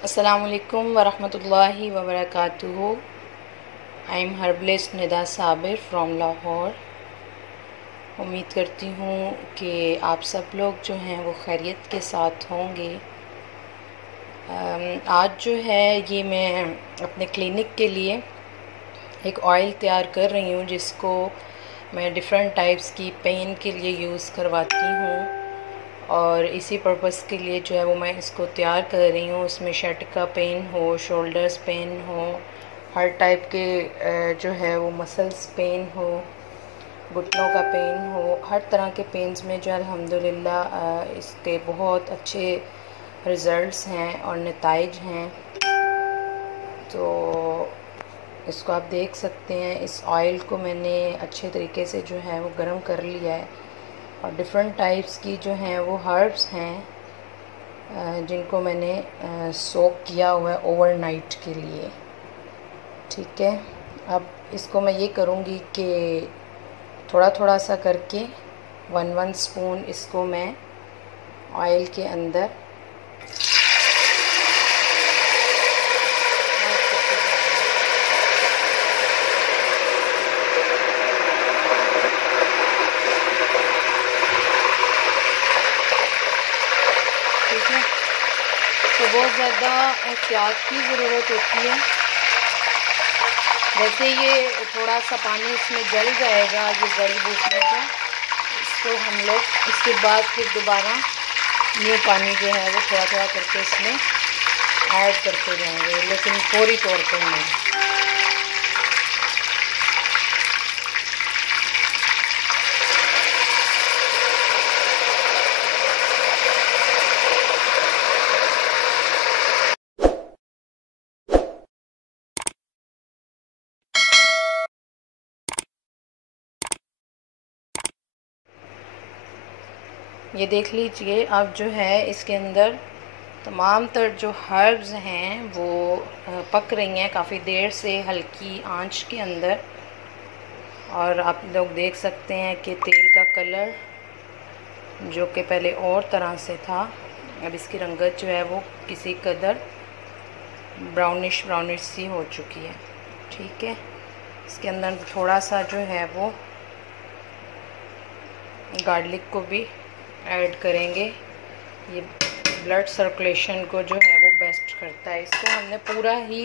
अस्सलामुअलैकुम वरहमतुल्लाहि वबरकातुहू। I am herbalist Nida Sabir from Lahore. उम्मीद करती हूँ कि आप सब लोग जो हैं वो खैरियत के साथ होंगे। आज जो है ये मैं अपने क्लिनिक के लिए एक ऑयल तैयार कर रही हूँ जिसको मैं डिफरेंट टाइप्स की पेन के लिए यूज़ करवाती हूँ और इसी पर्पस के लिए जो है वो मैं इसको तैयार कर रही हूँ। उसमें शर्टिका पेन हो, शोल्डर्स पेन हो, हर टाइप के जो है वो मसल्स पेन हो, घुटनों का पेन हो, हर तरह के पेन्स में जो अल्हम्दुलिल्लाह इसके बहुत अच्छे रिज़ल्ट्स हैं और नताइज हैं। तो इसको आप देख सकते हैं। इस ऑयल को मैंने अच्छे तरीके से जो है वो गर्म कर लिया है और डिफरेंट टाइप्स की जो हैं वो हर्ब्स हैं जिनको मैंने सोक किया हुआ है ओवरनाइट के लिए। ठीक है, अब इसको मैं ये करूँगी कि थोड़ा थोड़ा सा करके 1 स्पून इसको मैं ऑयल के अंदर ठीक है। तो बहुत ज़्यादा एहतियात की ज़रूरत होती है। वैसे ये थोड़ा सा पानी इसमें जल जाएगा, ये जल बूटने का। इसको हम लोग इसके बाद फिर दोबारा न्यू पानी जो है वो थोड़ा थोड़ा करके इसमें ऐड करते जाएंगे, लेकिन फौरी तौर पर नहीं। ये देख लीजिए, अब जो है इसके अंदर तमाम तर जो हर्ब्स हैं वो पक रही हैं काफ़ी देर से हल्की आंच के अंदर। और आप लोग देख सकते हैं कि तेल का कलर जो कि पहले और तरह से था, अब इसकी रंगत जो है वो किसी कदर ब्राउनिश ब्राउनिश सी हो चुकी है। ठीक है, इसके अंदर थोड़ा सा जो है वो गार्लिक को भी ऐड करेंगे। ये ब्लड सर्कुलेशन को जो है वो बेस्ट करता है। इसको हमने पूरा ही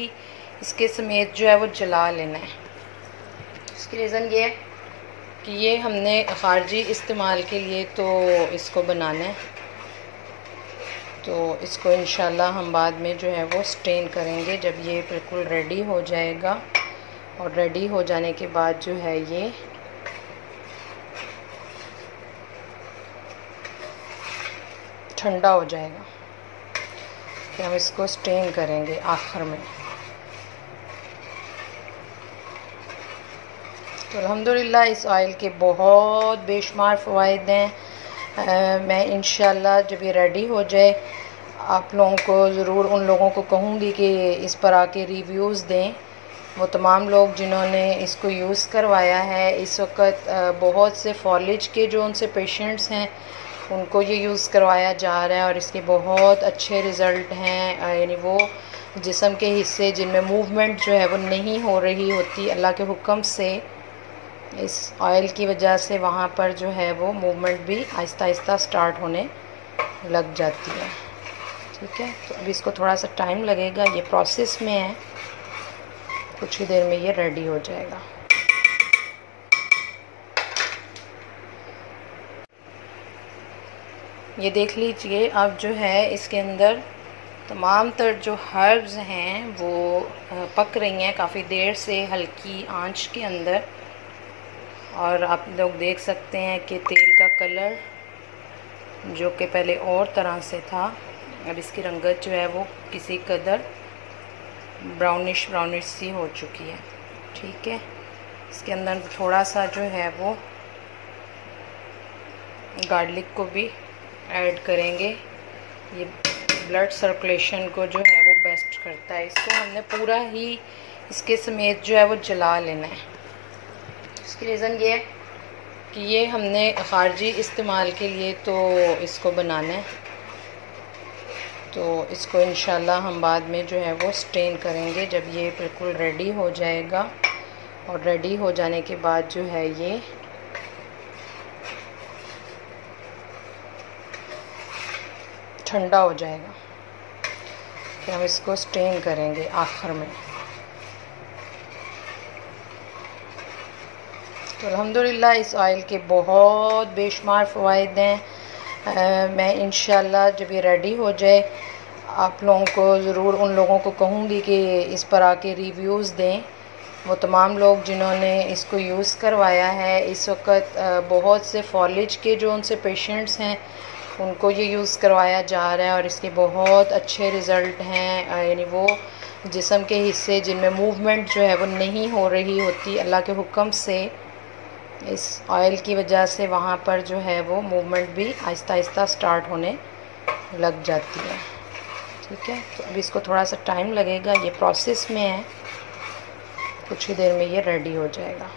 इसके समेत जो है वो जला लेना है। इसकी रीज़न ये है कि ये हमने ख़ारजी इस्तेमाल के लिए तो इसको बनाना है, तो इसको इंशाल्लाह हम बाद में जो है वो स्टेन करेंगे जब ये बिल्कुल रेडी हो जाएगा। और रेडी हो जाने के बाद जो है ये ठंडा हो जाएगा, फिर हम इसको स्टेन करेंगे आखिर में। तो अल्हम्दुलिल्लाह इस ऑयल के बहुत बेशुमार फ़वाइद हैं। मैं इंशाल्लाह जब ये रेडी हो जाए आप लोगों को ज़रूर उन लोगों को कहूँगी कि इस पर आके रिव्यूज़ दें। वो तमाम लोग जिन्होंने इसको यूज़ करवाया है, इस वक्त बहुत से फॉलिज के जो उनसे पेशेंट्स हैं उनको ये यूज़ करवाया जा रहा है और इसके बहुत अच्छे रिज़ल्ट हैं। यानी वो जिस्म के हिस्से जिनमें मूवमेंट जो है वो नहीं हो रही होती, अल्लाह के हुक्म से इस ऑयल की वजह से वहाँ पर जो है वो मूवमेंट भी आहिस्ता आहिस्ता स्टार्ट होने लग जाती है। ठीक है, तो अभी इसको थोड़ा सा टाइम लगेगा, ये प्रोसेस में है, कुछ ही देर में ये रेडी हो जाएगा। ये देख लीजिए, अब जो है इसके अंदर तमाम तर जो हर्ब्स हैं वो पक रही हैं काफ़ी देर से हल्की आंच के अंदर। और आप लोग देख सकते हैं कि तेल का कलर जो कि पहले और तरह से था, अब इसकी रंगत जो है वो किसी कदर ब्राउनिश ब्राउनिश सी हो चुकी है। ठीक है, इसके अंदर थोड़ा सा जो है वो गार्लिक को भी ऐड करेंगे। ये ब्लड सर्कुलेशन को जो है वो बेस्ट करता है। इसको हमने पूरा ही इसके समेत जो है वो जला लेना है। इसकी रीज़न ये है कि ये हमने ख़ारजी इस्तेमाल के लिए तो इसको बनाना है, तो इसको इंशाल्लाह हम बाद में जो है वो स्टेन करेंगे जब ये बिल्कुल रेडी हो जाएगा। और रेडी हो जाने के बाद जो है ये ठंडा हो जाएगा, फिर हम इसको स्टेन करेंगे आखिर में। तो अल्हम्दुलिल्लाह इस ऑयल के बहुत बेशुमार फ़वाइद हैं। मैं इंशाल्लाह जब ये रेडी हो जाए आप लोगों को ज़रूर उन लोगों को कहूँगी कि इस पर आके रिव्यूज़ दें। वो तमाम लोग जिन्होंने इसको यूज़ करवाया है, इस वक्त बहुत से फॉलिज के जो उनसे पेशेंट्स हैं उनको ये यूज़ करवाया जा रहा है और इसके बहुत अच्छे रिज़ल्ट हैं। यानी वो जिस्म के हिस्से जिनमें मूवमेंट जो है वो नहीं हो रही होती, अल्लाह के हुक्म से इस ऑयल की वजह से वहाँ पर जो है वो मूवमेंट भी आहिस्ता आहिस्ता स्टार्ट होने लग जाती है। ठीक है, तो अभी इसको थोड़ा सा टाइम लगेगा, ये प्रोसेस में है, कुछ ही देर में ये रेडी हो जाएगा।